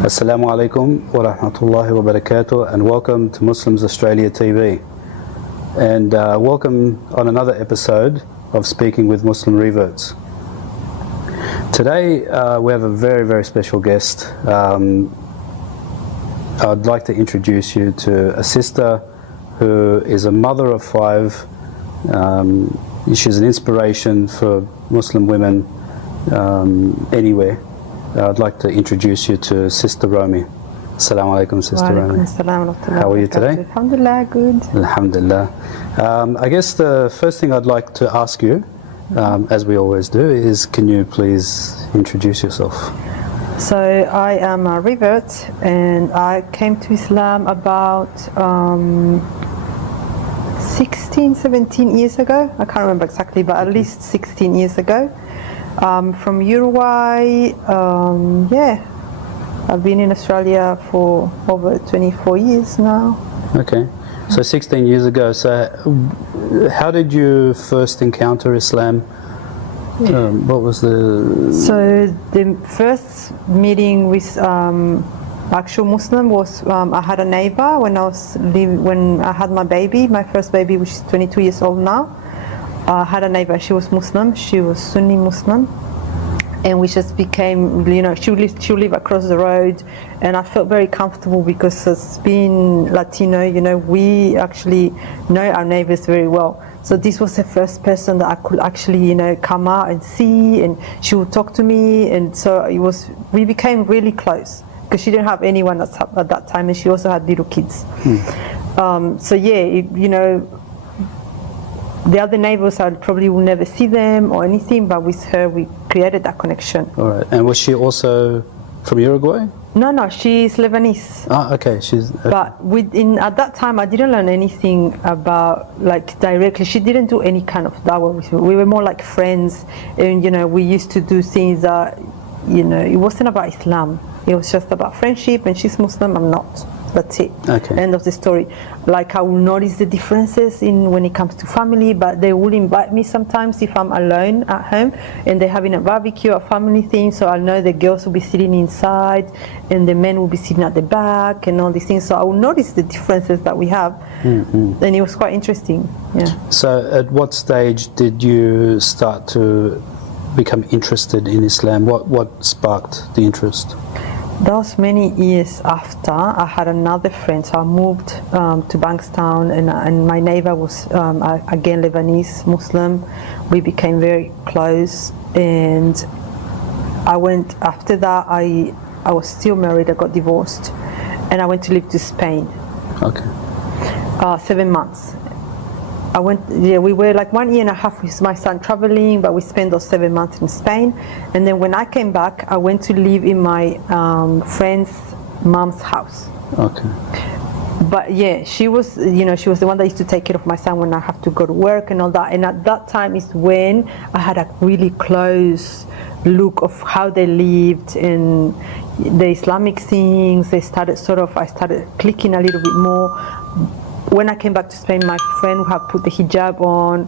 Assalamu alaikum wa rahmatullahi wa barakatuh, and welcome to Muslims Australia TV. And welcome on another episode of Speaking with Muslim Reverts. Today we have a very, very special guest. I'd like to introduce you to a sister who is a mother of 5. She's an inspiration for Muslim women anywhere. I'd like to introduce you to Sister Romy. Assalamu alaikum, Sister Romy. How are you today? Alhamdulillah, good. Alhamdulillah. I guess the first thing I'd like to ask you, as we always do, is can you please introduce yourself? So I am a Revert, and I came to Islam about 16, 17 years ago. I can't remember exactly, but at least 16 years ago. From Uruguay. I've been in Australia for over 24 years now. Okay, so 16 years ago. So how did you first encounter Islam? What was the... So the first meeting with actual Muslim was I had a neighbor when I had my baby, my first baby, which is 22 years old now. I had a neighbor, she was Muslim, she was Sunni Muslim, and we just became, she would live across the road, and I felt very comfortable because as being Latino, we actually know our neighbors very well. So this was the first person that I could actually, come out and see, and she would talk to me, and so we became really close because she didn't have anyone at that time, and she also had little kids. The other neighbors, I probably will never see them or anything, but with her we created that connection. All right. And was she also from Uruguay? No, she's Lebanese. Ah, okay. But at that time I didn't learn anything about, directly. She didn't do any kind of dawah with me. We were more like friends, and we used to do things that, it wasn't about Islam. It was just about friendship, and she's Muslim, I'm not. That's it. Okay. End of the story. I will notice the differences when it comes to family, but they will invite me sometimes if I'm alone at home and they're having a barbecue or family thing, so I know the girls will be sitting inside and the men will be sitting at the back and all these things, so I will notice the differences that we have. And it was quite interesting. Yeah. So at what stage did you start to become interested in Islam? What sparked the interest? That was many years after. I had another friend, so I moved to Bankstown, and my neighbor was again Lebanese Muslim. We became very close, and after that I was still married. I got divorced, and I went to live to Spain. Okay. 7 months. We were 1.5 years with my son traveling, but we spent those 7 months in Spain. And then when I came back, I went to live in my friend's mom's house. Okay. But yeah, she was the one that used to take care of my son when I have to go to work and all that. And at that time is when I had a really close look of how they lived and the Islamic things. I started clicking a little bit more. When I came back to Spain, my friend had put the hijab on,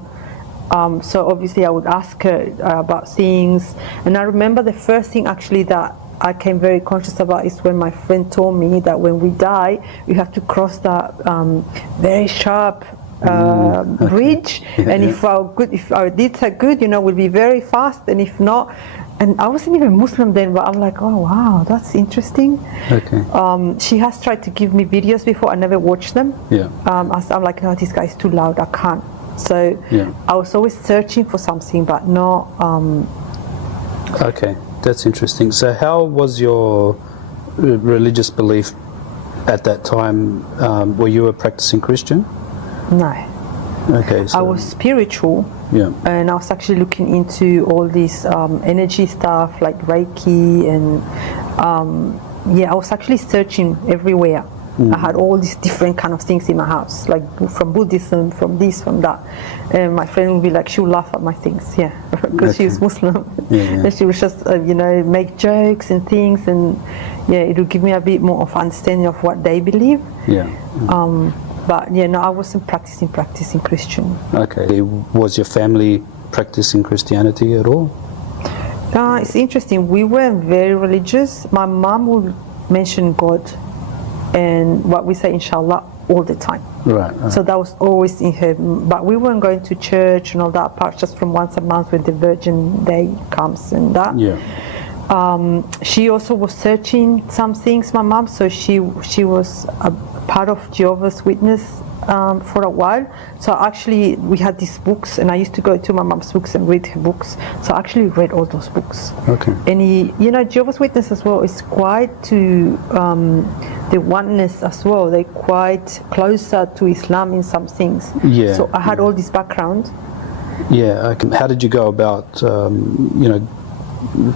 so obviously I would ask her about things. And I remember the first thing actually that I came very conscious about is when my friend told me that when we die, we have to cross that very sharp bridge, and if our deeds are good, we'll be very fast, and if not. And I wasn't even Muslim then, but I'm like, oh wow, that's interesting. Okay. She has tried to give me videos before. I never watched them. Yeah. I'm like, no, this guy is too loud. I can't. So I was always searching for something, but not. Okay, that's interesting. So how was your religious belief at that time? Were you a practicing Christian? No. Okay. So I was spiritual. Yeah. And I was actually looking into all this energy stuff like Reiki, and I was actually searching everywhere. I had all these different kind of things in my house, like from Buddhism, from this, from that. And my friend would be like, she would laugh at my things, because she was Muslim. And she would just, make jokes and things, and it would give me a bit more of understanding of what they believe. But no, I wasn't practicing Christian. Okay. Was your family practicing Christianity at all? It's interesting. We weren't very religious. My mom would mention God and what we say, inshallah, all the time. Right. So that was always in her. But we weren't going to church and all that, apart just from once a month when the Virgin Day comes and that. Yeah. She also was searching some things, my mom. So she was a part of Jehovah's Witness for a while. So actually we had these books, and I used to go to my mom's books and read her books. So I actually read all those books. Okay. And Jehovah's Witness as well is quite to the oneness as well. They're quite closer to Islam in some things. Yeah. So I had all this background. Yeah. Okay. How did you go about,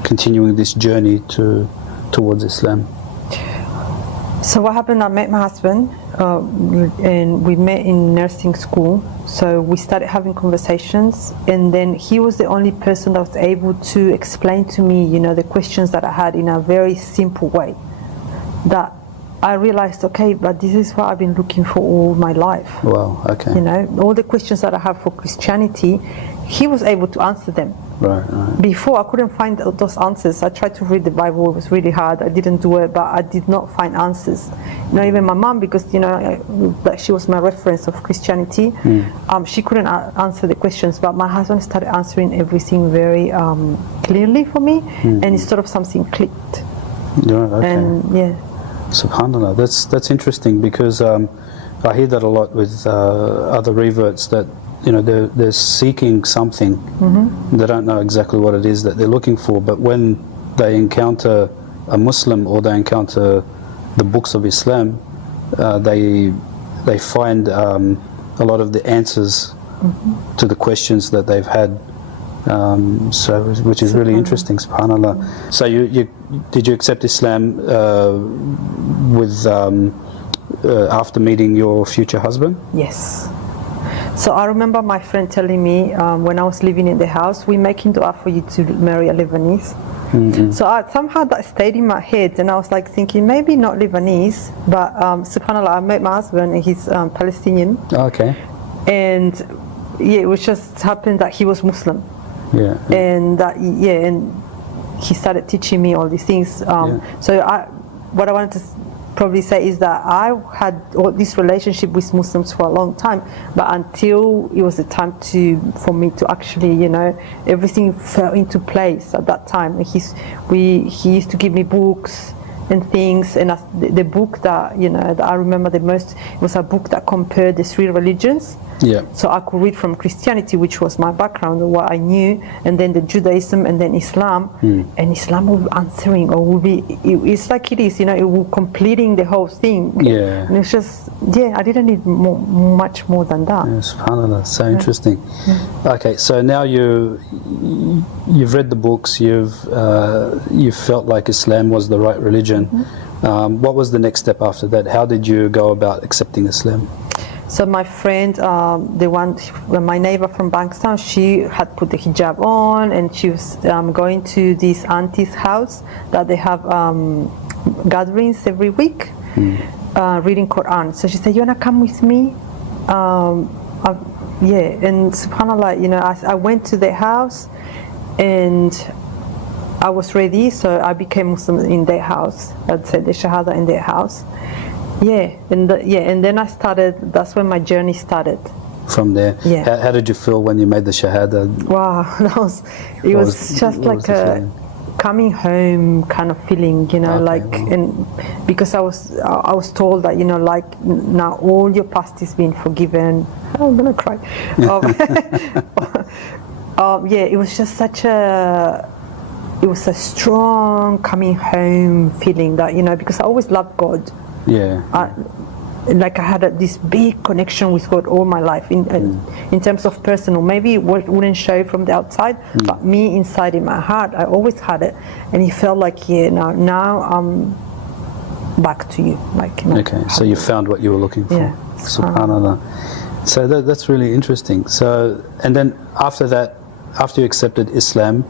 continuing this journey towards Islam? So what happened, I met my husband and we met in nursing school. So we started having conversations, and then he was the only person that was able to explain to me, the questions that I had in a very simple way. That I realized, okay, but this is what I've been looking for all my life. Wow, okay. All the questions that I have for Christianity, he was able to answer them. Right. Before, I couldn't find those answers. I tried to read the Bible. It was really hard. I didn't do it, but I did not find answers. Even my mom, because she was my reference of Christianity, she couldn't answer the questions. But my husband started answering everything very clearly for me, and it sort of something clicked. Yeah, okay. And yeah. Subhanallah, that's interesting, because I hear that a lot with other reverts, that they're seeking something. They don't know exactly what it is that they're looking for, but when they encounter a Muslim or they encounter the books of Islam, they find a lot of the answers to the questions that they've had. Which is really interesting, subhanallah. So did you accept Islam after meeting your future husband? Yes. So I remember my friend telling me when I was living in the house, we're making dua for you to marry a Lebanese. So somehow that stayed in my head, and I was like thinking, maybe not Lebanese, but subhanallah, I met my husband and he's Palestinian. Okay. And it was just happened that he was Muslim. Yeah. And and he started teaching me all these things. So what I wanted to probably say is that I had all this relationship with Muslims for a long time, but until it was the time for me to actually, everything fell into place at that time. He used to give me books and things, and the book that that I remember the most was a book that compared the three religions. Yeah. So I could read from Christianity, which was my background, or what I knew, and then the Judaism, and then Islam. And Islam will be answering, or will be, it's like it is, it will completing the whole thing. Yeah. And it's just, I didn't need much more than that. Yeah, subhanallah, so interesting. Okay, so now you've read the books, you felt like Islam was the right religion. What was the next step after that? How did you go about accepting Islam? So my friend, my neighbor from Bankstown, she had put the hijab on, and she was going to this auntie's house that they have gatherings every week, reading Quran. So she said, "You wanna come with me?" And subhanallah, I went to their house, and I was ready, so I became Muslim in their house. I'd say the Shahada in their house. And then I started. That's when my journey started. From there, Yeah. How did you feel when you made the Shahada? Wow, it was just like a coming home kind of feeling, and because I was told that now all your past is being forgiven. I'm gonna cry. It was just it was a strong coming home feeling that because I always loved God. Yeah. I had this big connection with God all my life in terms of personal. Maybe it wouldn't show from the outside, but me inside in my heart, I always had it, and it felt like now I'm back to you. Okay, so you found what you were looking for. Yeah. Subhanallah. So that's really interesting. So, and then after that, after you accepted Islam,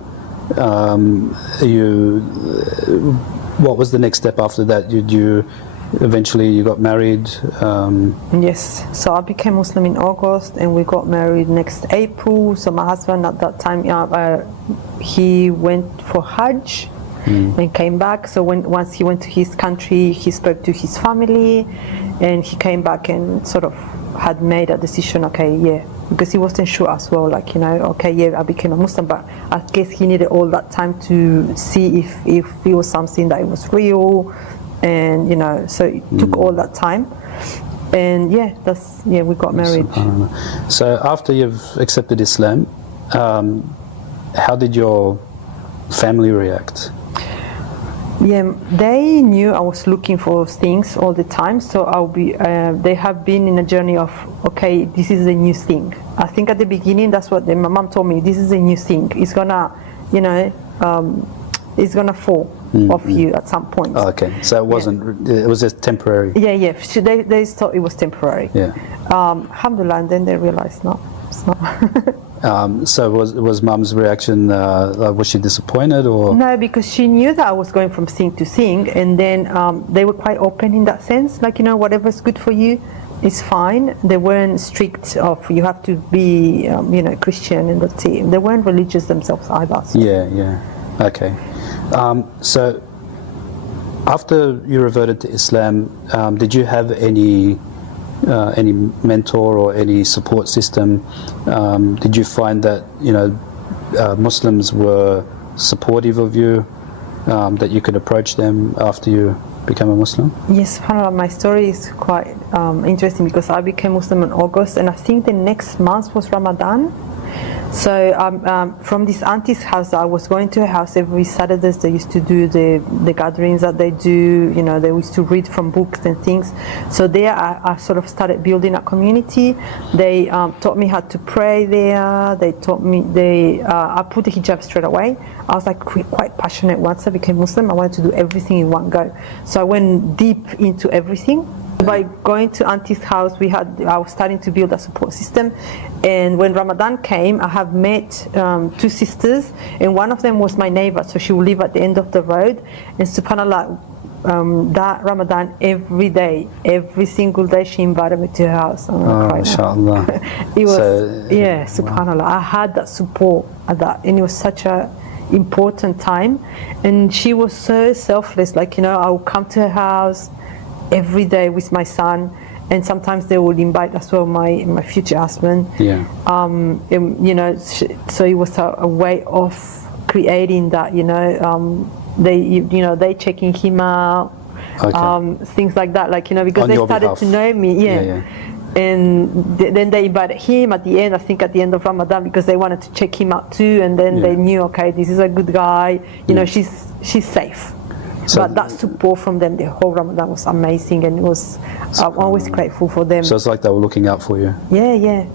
what was the next step after that? Eventually you got married? Yes, so I became Muslim in August, and we got married next April. So my husband at that time, he went for Hajj, and came back. So once he went to his country, he spoke to his family, and he came back and sort of had made a decision. Okay, yeah, because he wasn't sure as well. Like, you know, okay, yeah, I became a Muslim, but I guess he needed all that time to see if it was something that it was real, and you know, so it took all that time. And we got married. So after you've accepted Islam, how did your family react? Yeah, they knew I was looking for things all the time. So they have been in a journey of, okay, this is a new thing. I think at the beginning, that's what my mom told me. This is a new thing. It's gonna, you know, it's gonna fall off you at some point. Oh, okay, so it wasn't. It was just temporary. Yeah. So they thought it was temporary. Yeah. Alhamdulillah, and then they realized no, it's not. So was Mum's reaction? Was she disappointed or? No, because she knew that I was going from thing to thing, and then they were quite open in that sense. Like, you know, whatever's good for you is fine. They weren't strict of you have to be, you know, Christian in the team. They weren't religious themselves either. So. Yeah. Okay. So after you reverted to Islam, did you have any mentor or any support system? Did you find that, you know, Muslims were supportive of you, that you could approach them after you became a Muslim? Yes, subhanAllah, my story is quite interesting because I became Muslim in August, and I think the next month was Ramadan. So from this auntie's house, I was going to her house every Saturdays. They used to do the gatherings that they do. You know, they used to read from books and things. So there, I sort of started building a community. They taught me how to pray there. They taught me. I put the hijab straight away. I was like quite passionate once I became Muslim. I wanted to do everything in one go. So I went deep into everything. By going to auntie's house, I was starting to build a support system, and when Ramadan came, I have met two sisters, and one of them was my neighbor, so she would live at the end of the road. And subhanAllah, that Ramadan, every single day, she invited me to her house. MashaAllah. It was, subhanAllah. I had that support at that, and it was such a important time. And she was so selfless. Like, you know, I would come to her house every day with my son, and sometimes they would invite as well my future husband. Yeah. You know, so it was a way of creating that. You know, they checking him out, things like that. Like, you know, because they started to know me. Yeah. And then they invited him at the end. I think at the end of Ramadan, because they wanted to check him out too. And then they knew, okay, this is a good guy. You know, she's safe. So but that support from them the whole Ramadan was amazing, and I'm always grateful for them. So it's like they were looking out for you. Yeah.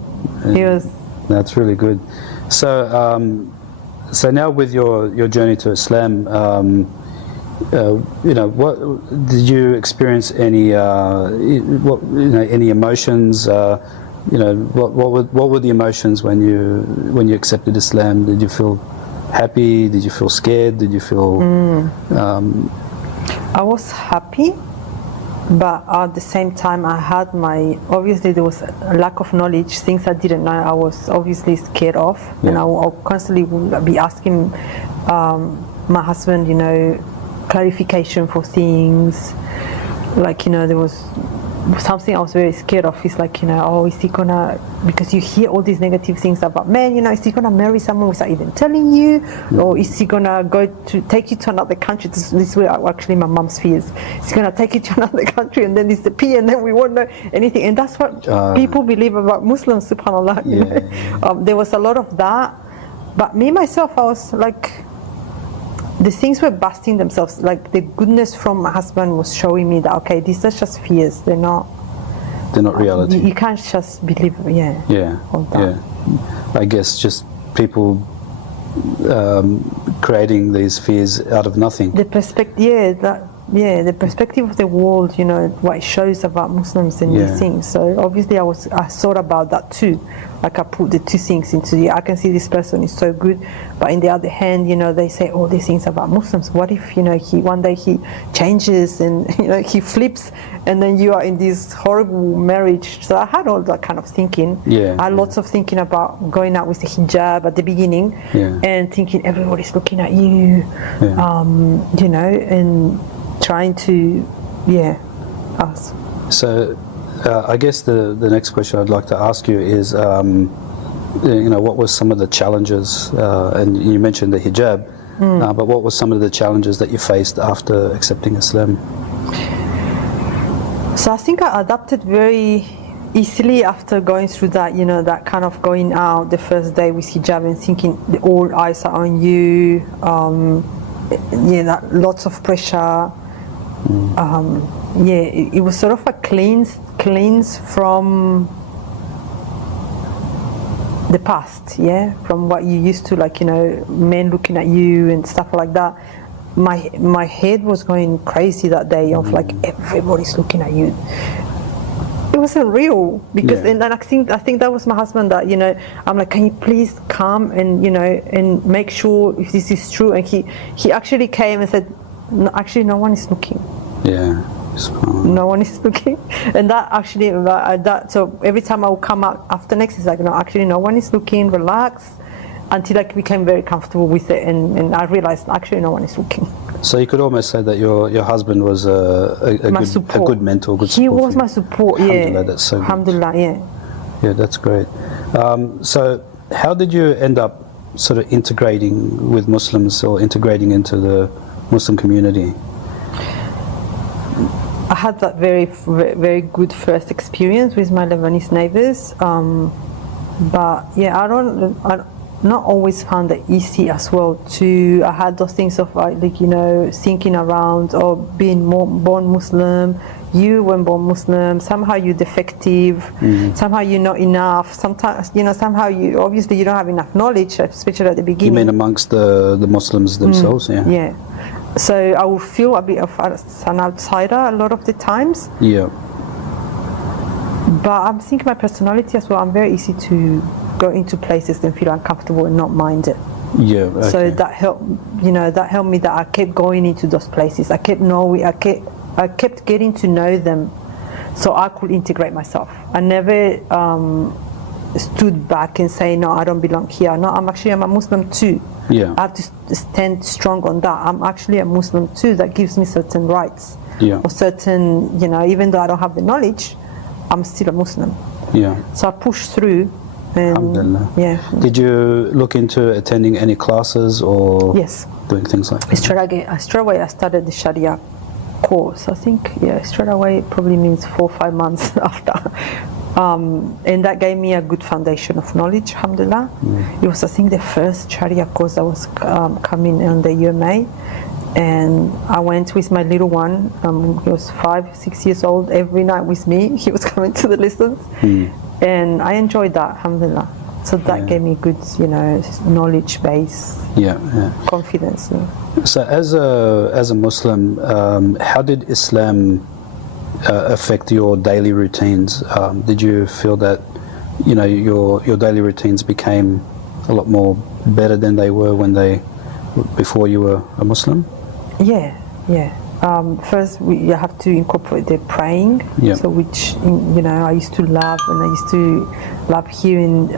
It was. That's really good. So so now with your journey to Islam, you know, what did you experience any any emotions? You know, what were the emotions when you accepted Islam? Did you feel happy? Did you feel scared? Did you feel? I was happy, but at the same time, obviously there was a lack of knowledge, things I didn't know. I was obviously scared of, and I will constantly be asking my husband, you know, clarification for things. Like, you know, there was something I was very scared of. It's like, you know, oh, is he gonna, because you hear all these negative things about men, you know, is he gonna marry someone without even telling you? Or is he gonna take you to another country? This were actually my mom's fears. He's gonna take you to another country and then disappear, and then we won't know anything. And that's what people believe about Muslims, subhanAllah. You know? There was a lot of that. But me, myself, I was like, the things were busting themselves. Like, the goodness from my husband was showing me that, okay, these are just fears. They're not reality. You can't just believe. I guess just people creating these fears out of nothing. The perspective, the perspective of the world, you know, what it shows about Muslims and these things. So obviously I thought about that too. Like I put the two things into I can see this person is so good, but in the other hand, you know, they say all these things about Muslims. What if, you know, one day he changes and, you know, he flips and then you are in this horrible marriage. So I had all that kind of thinking. I had lots of thinking about going out with the hijab at the beginning and thinking everybody's looking at you, you know, and trying to, us. So I guess the next question I'd like to ask you is, you know, what were some of the challenges, and you mentioned the hijab, but what were some of the challenges that you faced after accepting Islam? So I think I adapted very easily after going through that, you know, that kind of going out the first day with hijab and thinking all eyes are on you, lots of pressure. It was sort of a cleanse from the past, from what you used to, like, you know, men looking at you and stuff like that. My head was going crazy that day of like everybody's looking at you. It wasn't real because and then I think that was my husband that, you know, I'm like, can you please come and, you know, and make sure if this is true, and he actually came and said, no, actually no one is looking. No one is looking, and that actually so every time I would come out after next, it's like, no, actually no one is looking, relax, until I became very comfortable with it, and I realized actually no one is looking. So you could almost say that your husband was a good mentor, good support. He was my support. Alhamdulillah, that's so good. Alhamdulillah, yeah, that's great. So how did you end up sort of integrating with Muslims or integrating into the Muslim community? I had that very, very good first experience with my Lebanese neighbors, but I not always found it easy as well. I had those things of like, you know, thinking around or being born Muslim. You weren't born Muslim. Somehow you're defective. Somehow you're not enough. Sometimes, you know, somehow you don't have enough knowledge, especially at the beginning. You mean amongst the Muslims themselves? Yeah. So I would feel a bit of an outsider a lot of the times. Yeah. But I'm thinking my personality as well. I'm very easy to go into places and feel uncomfortable and not mind it. Yeah. Okay. So that helped. You know, that helped me. That I kept going into those places. I kept knowing. I kept getting to know them, so I could integrate myself. I never stood back and say, no, I don't belong here. No, I'm a Muslim too. Yeah. I have to stand strong on that. I'm actually a Muslim too. That gives me certain rights. Or certain, you know, even though I don't have the knowledge, I'm still a Muslim. Yeah. So I pushed through. And Alhamdulillah. Did you look into attending any classes or doing things like that? Straight away I started the Sharia course. I think straight away it probably means 4 or 5 months after. And that gave me a good foundation of knowledge, alhamdulillah. It was, I think, the first Sharia course that was coming on the UMA, and I went with my little one. He was 5, 6 years old. Every night with me, he was coming to the lessons, and I enjoyed that, alhamdulillah. So that gave me good, you know, knowledge base, confidence. So as a Muslim, how did Islam affect your daily routines? Did you feel that, you know, your daily routines became a lot more better than they were before you were a Muslim? Yeah. First, you have to incorporate the praying, so which, you know, I used to love, and I used to love hearing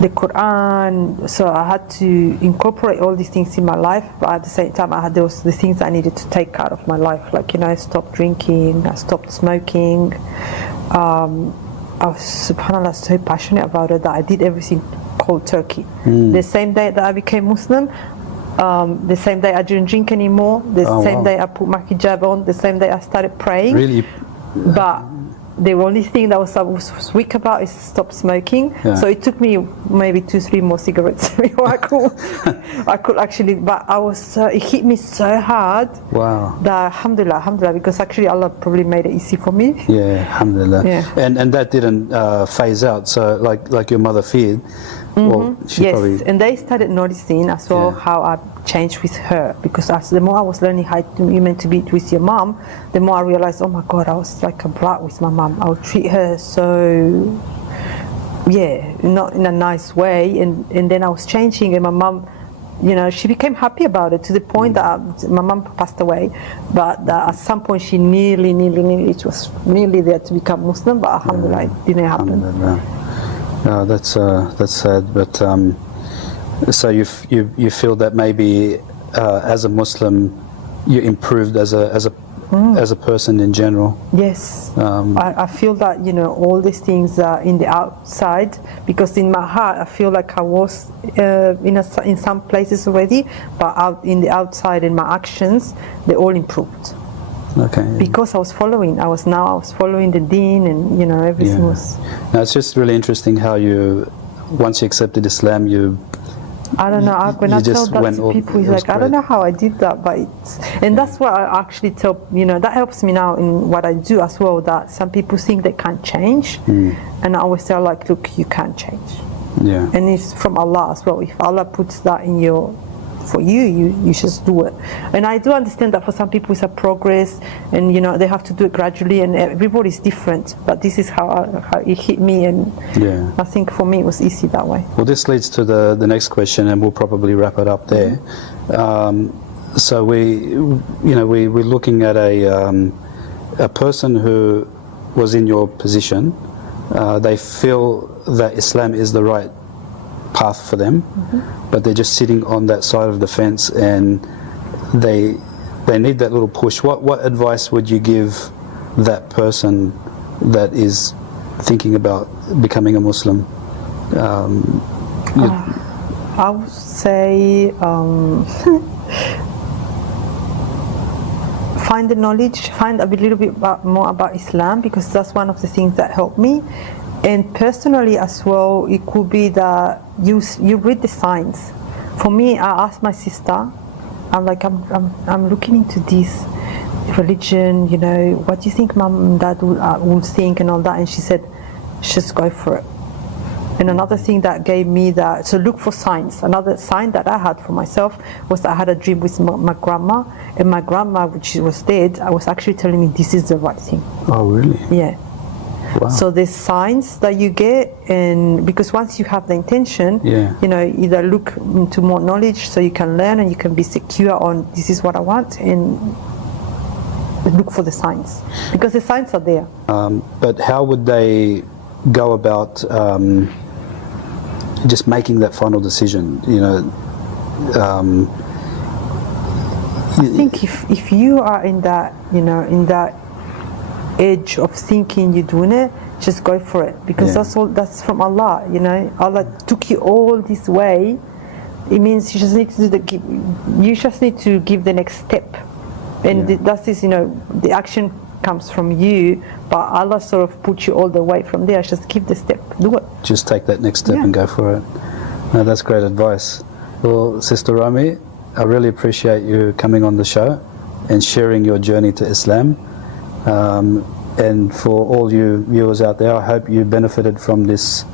the Quran. So I had to incorporate all these things in my life, but at the same time I had the things I needed to take out of my life, like, you know, I stopped drinking, I stopped smoking. I was, subhanAllah, so passionate about it that I did everything cold turkey. The same day that I became Muslim, the same day I didn't drink anymore, the same day I put my hijab on, the same day I started praying. Really? But the only thing that I was weak about is stop smoking. So it took me maybe 2-3 more cigarettes before I could actually. But it hit me so hard. Wow. That alhamdulillah, because actually Allah probably made it easy for me. Yeah, alhamdulillah. And that didn't phase out. So like your mother feared. Well, she Yes, probably, and they started noticing as well Yeah. how I changed with her, because as the more I was learning how you meant to be with your mom, the more I realized, oh my God, I was like a brat with my mom. I would treat her so, not in a nice way, and then I was changing, and my mom, she became happy about it to the point that my mom passed away, but at some point she nearly, it was nearly there to become Muslim, but alhamdulillah, it didn't happen. alhamdulillah. No, that's sad. But so you feel that maybe as a Muslim you improved as a person in general. Yes, I feel that all these things are in the outside, because in my heart I feel like I was in some places already, but out in the outside, in my actions, they all improved. Okay. Because I was following the Deen, and everything was. Now it's just really interesting how once you accepted Islam, I don't know. When I tell just that went to all- people, it's it was like, I don't great. know how I did that, but that's what I actually tell. That helps me now in what I do as well. That some people think they can't change, and I always tell, like, look, you can change, Yeah. and it's from Allah as well. If Allah puts that in for you just do it. And I do understand that for some people it's a progress, and they have to do it gradually, and everybody's different. But this is how it hit me, and I think for me it was easy that way. Well, this leads to the next question, and we'll probably wrap it up there. So we're looking at a person who was in your position. They feel that Islam is the right path for them, but they're just sitting on that side of the fence, and they need that little push. What advice would you give that person that is thinking about becoming a Muslim? I would say find the knowledge, find a little bit more about Islam, because that's one of the things that helped me. And personally as well, it could be that you read the signs. For me, I asked my sister, I'm like, I'm looking into this religion, what do you think mom and dad would think and all that? And she said, just go for it. And another thing that gave me that, so look for signs. Another sign that I had for myself was that I had a dream with my grandma, and my grandma, when she was dead, I was actually telling me this is the right thing. Oh, really? Yeah. Wow. So there's signs that you get, and because once you have the intention, either look into more knowledge so you can learn and you can be secure on this is what I want, and look for the signs, because the signs are there. But how would they go about just making that final decision? I think if you are in that, in that edge of thinking you're doing it, just go for it, because that's from Allah. Allah took you all this way. It means you just need to give the next step, and that is the action comes from you, but Allah sort of put you all the way from there. Just give the step, do it. Just take that next step and go for it. No, that's great advice. Well, Sister Romy, I really appreciate you coming on the show and sharing your journey to Islam. And for all you viewers out there, I hope you benefited from this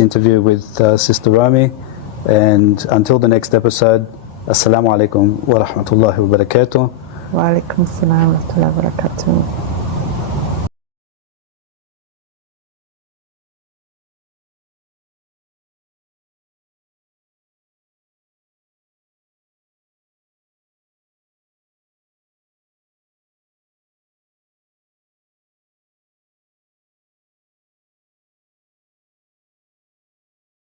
interview with Sister Romy. And until the next episode, Assalamu alaikum wa rahmatullahi wa barakatuh. Wa alaikum assalam wa rahmatullahi wa barakatuh.